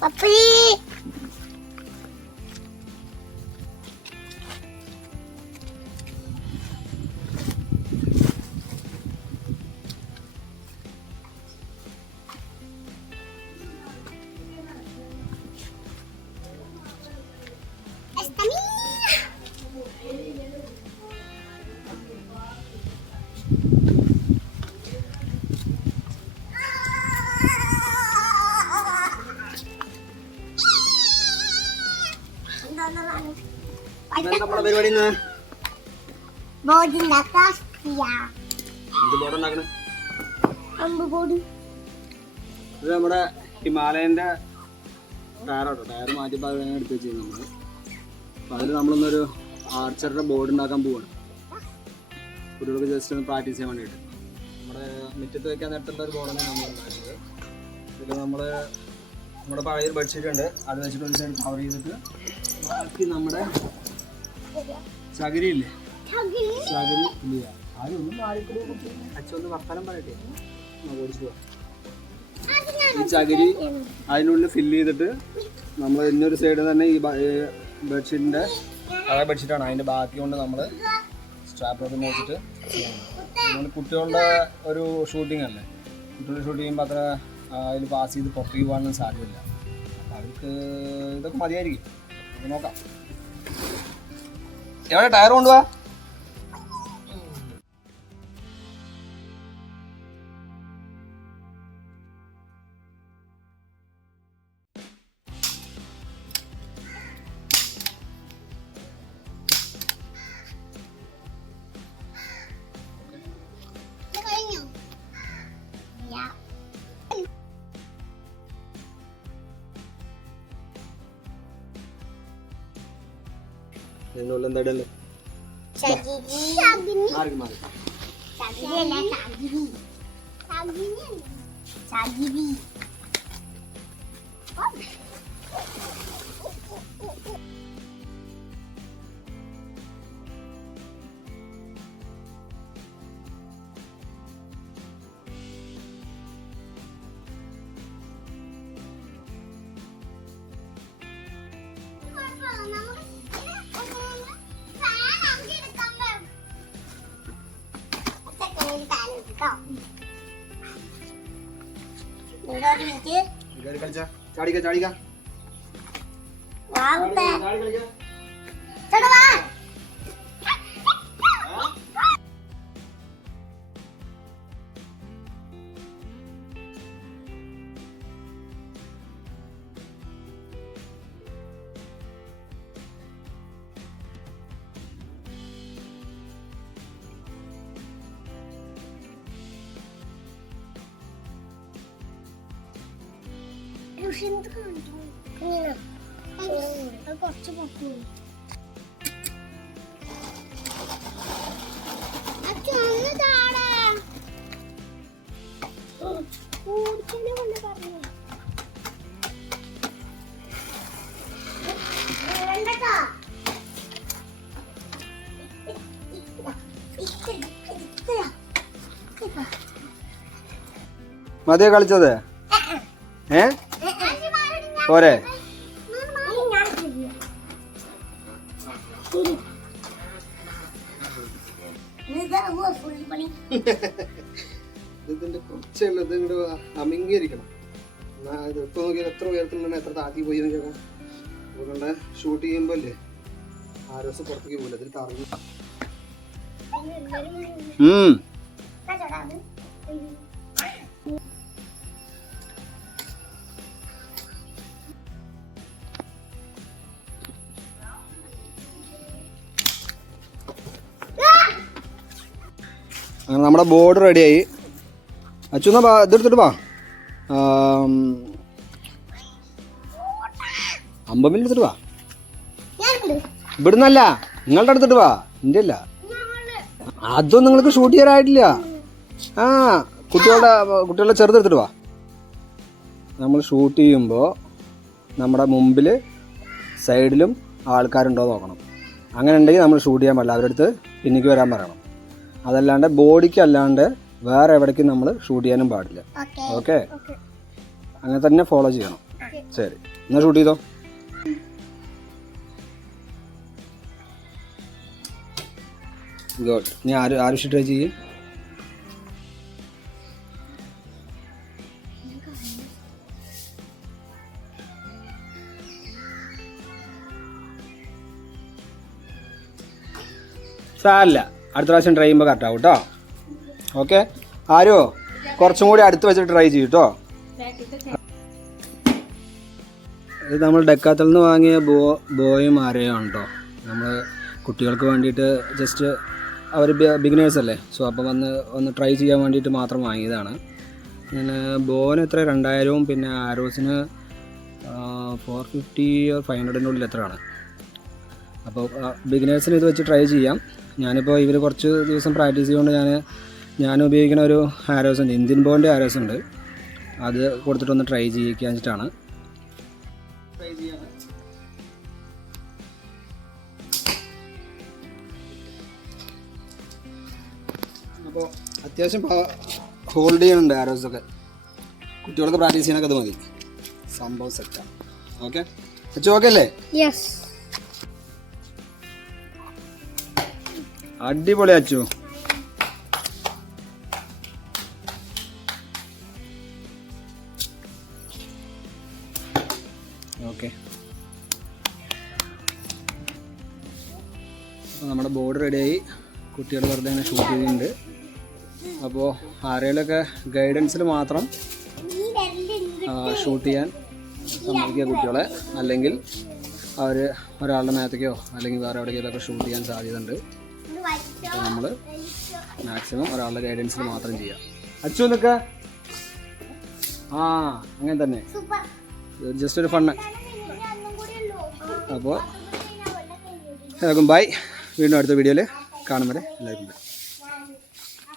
Papi. ഇത് നമ്മുടെ ഹിമാലയന്റെ ടയറാട്ടോ. Tyre മാറ്റിയപ്പോൾ അത് എടുത്ത് വെച്ചിരുന്നു നമ്മൾ. അപ്പോൾ അതിൽ നമ്മളൊന്നൊരു ആർച്ചറുടെ ബോർഡ് ഉണ്ടാക്കാൻ പോവാണ്. കുട്ടികൾക്ക് ജസ്റ്റ് ഒന്ന് പ്രാക്ടീസ് ചെയ്യാൻ വേണ്ടിയിട്ട് നമ്മുടെ മുറ്റത്ത് വെക്കാൻ നേരത്തുള്ള ഒരു ബോർഡാണ് നമ്മൾ ഉണ്ടാക്കിയത്. ഇതിൽ നമ്മുടെ പഴയൊരു ബെഡ്ഷീറ്റ് ഉണ്ട്, അത് വെച്ചിട്ട് ഒരു സൈഡ് കവർ ചെയ്തിട്ട് ബാക്കി നമ്മുടെ ചകിരി ഇല്ലേ, ചകിരി ഇല്ല ആരൊന്നും മാറിക്കൂടി അച്ഛനൊന്ന് വർത്താനം പറയട്ടെ, ഓടിച്ചു പോവാം. ഈ ചകിരി അതിനുള്ളിൽ ഫില്ല് ചെയ്തിട്ട് നമ്മൾ ഇന്നൊരു സൈഡ് തന്നെ ഈ ബെഡ്ഷീറ്റിൻ്റെ പഴയ ബെഡ്ഷീറ്റാണ്, അതിൻ്റെ ബാക്കി കൊണ്ട് നമ്മൾ സ്ട്രാപ്പ് പിന്നെ വെച്ചിട്ട് നമ്മൾ കുട്ടികളുടെ ഒരു ഷൂട്ടിംഗ് അല്ലേ, കുട്ടികളുടെ ഷൂട്ട് ചെയ്യുമ്പോൾ അത്ര അതിൽ പാസ് ചെയ്ത് പുറത്തേക്ക് പോകാനൊന്നും സാധ്യതയില്ല. അപ്പോൾ അവർക്ക് ഇതൊക്കെ മതിയായിരിക്കും, നോക്കാം. എവിടെ ടയർ കൊണ്ടുപോവാ? ഇതിനുള്ളിൽ എന്താ ഇടല്ലേ? ചാടിക്ക ചാടിക്ക കുറച്ച് പൊക്കൂ മതിയോ കളിച്ചത്? പോരെ? ഇതിന്റെ കുറച്ചുള്ളത് ഇങ്ങോട്ട് അമിങ്ങിയിരിക്കണം. ഇപ്പൊ നോക്കിയാൽ എത്ര ഉയരത്തിലുണ്ടെങ്കിൽ എത്ര താത്തി പോയി നോക്കിയാൽ അതുകൊണ്ട് ഷൂട്ട് ചെയ്യുമ്പോ അല്ലേ ആരോസ് പുറത്തേക്ക് പോകില്ല, അതിൽ തറഞ്ഞു. അങ്ങനെ നമ്മുടെ ബോർഡ് റെഡിയായി. അച്ഛനാ ഇതെടുത്തിട്ട് വാ, 50 മിനിറ്റ് എടുത്തിട്ട് വാ. ഇവിടുന്നല്ല, നിങ്ങളുടെ അടുത്തിട്ട് വാ. എൻ്റെ അല്ല, അതൊന്നും നിങ്ങൾക്ക് ഷൂട്ട് ചെയ്യാനായിട്ടില്ല. ആ കുട്ടികളുടെ ചെറുതെടുത്തിട്ട് വാ. നമ്മൾ ഷൂട്ട് ചെയ്യുമ്പോൾ നമ്മുടെ മുമ്പിൽ സൈഡിലും ആൾക്കാരുണ്ടോ നോക്കണം. അങ്ങനെ ഉണ്ടെങ്കിൽ നമ്മൾ ഷൂട്ട് ചെയ്യാൻ പാടില്ല, അവരുടെ അടുത്ത് പിന്നിക്ക് വരാൻ പറയണം. അതല്ലാണ്ട് ബോഡിക്ക് അല്ലാണ്ട് വേറെ എവിടേക്കും നമ്മൾ ഷൂട്ട് ചെയ്യാനും പാടില്ല. ഓക്കെ, അങ്ങനെ തന്നെ ഫോളോ ചെയ്യണം. ശരി, എന്നാൽ ഷൂട്ട് ചെയ്തോ. ഗുഡ്. നീ ആരുഷി ട്രൈ ചെയ്യും. സാരമില്ല, അടുത്ത പ്രാവശ്യം ട്രൈ ചെയ്യുമ്പോൾ കറക്റ്റ് ആവും കേട്ടോ. ഓക്കെ, ആരോ കുറച്ചും കൂടി അടുത്ത് വെച്ചിട്ട് ട്രൈ ചെയ്യും കേട്ടോ. ഇത് നമ്മൾ ഡെക്കാത്തൽ നിന്ന് വാങ്ങിയ ബോയും ആരെയും കേട്ടോ. നമ്മൾ കുട്ടികൾക്ക് വേണ്ടിയിട്ട് ജസ്റ്റ് അവർ ബിഗിനേഴ്സ് അല്ലേ, സോ അപ്പോൾ ഒന്ന് ട്രൈ ചെയ്യാൻ വേണ്ടിയിട്ട് മാത്രം വാങ്ങിയതാണ്. പിന്നെ ബോന് എത്ര 2000, പിന്നെ ആരോസിന് 450 or 500 ഉള്ളിൽ എത്രയാണ്. അപ്പോൾ ബിഗിനേഴ്സിന് ഇത് വെച്ച് ട്രൈ ചെയ്യാം. ഞാനിപ്പോൾ ഇവർ കുറച്ച് ദിവസം പ്രാക്ടീസ് ചെയ്യുകൊണ്ട് ഞാൻ ഉപയോഗിക്കുന്ന ഒരു ആരോസ് ഉണ്ട്, ഇന്ത്യൻ ബോൻ്റെ ആരോസ് ഉണ്ട്. അത് കൊടുത്തിട്ടൊന്ന് ട്രൈ ചെയ്യിക്കാൻ വെച്ചിട്ടാണ്. അപ്പോൾ അത്യാവശ്യം ഹോൾഡ് ചെയ്യുന്നുണ്ട് ആരോസൊക്കെ. കുട്ടികൾക്ക് പ്രാക്ടീസ് ചെയ്യാനൊക്കെ അത് മതി. സംഭവം സെറ്റാണ്. ഓക്കെ അച്ഛൻ, ഓക്കെ അല്ലേ? അടിപൊളി അച്ചു. ഓക്കെ, അപ്പോൾ നമ്മുടെ ബോർഡ് റെഡിയായി. കുട്ടികൾ വെറുതെ തന്നെ ഷൂട്ട് ചെയ്തിട്ടുണ്ട്. അപ്പോൾ ആരെങ്കിലുമൊക്കെ ഗൈഡൻസിൽ മാത്രം ഷൂട്ട് ചെയ്യാൻ സമ്മതിക്കുക കുട്ടികളെ, അല്ലെങ്കിൽ അവർ ഒരാളുടെ മേത്തേക്കോ അല്ലെങ്കിൽ വേറെ എവിടെയെങ്കിലുമൊക്കെ ഷൂട്ട് ചെയ്യാൻ സാധ്യതയുണ്ട്. അപ്പോൾ നമ്മൾ മാക്സിമം ഒരാളുടെ ഗൈഡൻസിൽ മാത്രം ചെയ്യാം. അച്ചു എന്നൊക്കെ അങ്ങനെ തന്നെ, ജസ്റ്റ് ഒരു ഫണ്ണ്. അപ്പോൾ എല്ലാവർക്കും ബൈ. വീണ്ടും അടുത്ത വീഡിയോയിൽ കാണും വരെ എല്ലാവർക്കും ബൈ.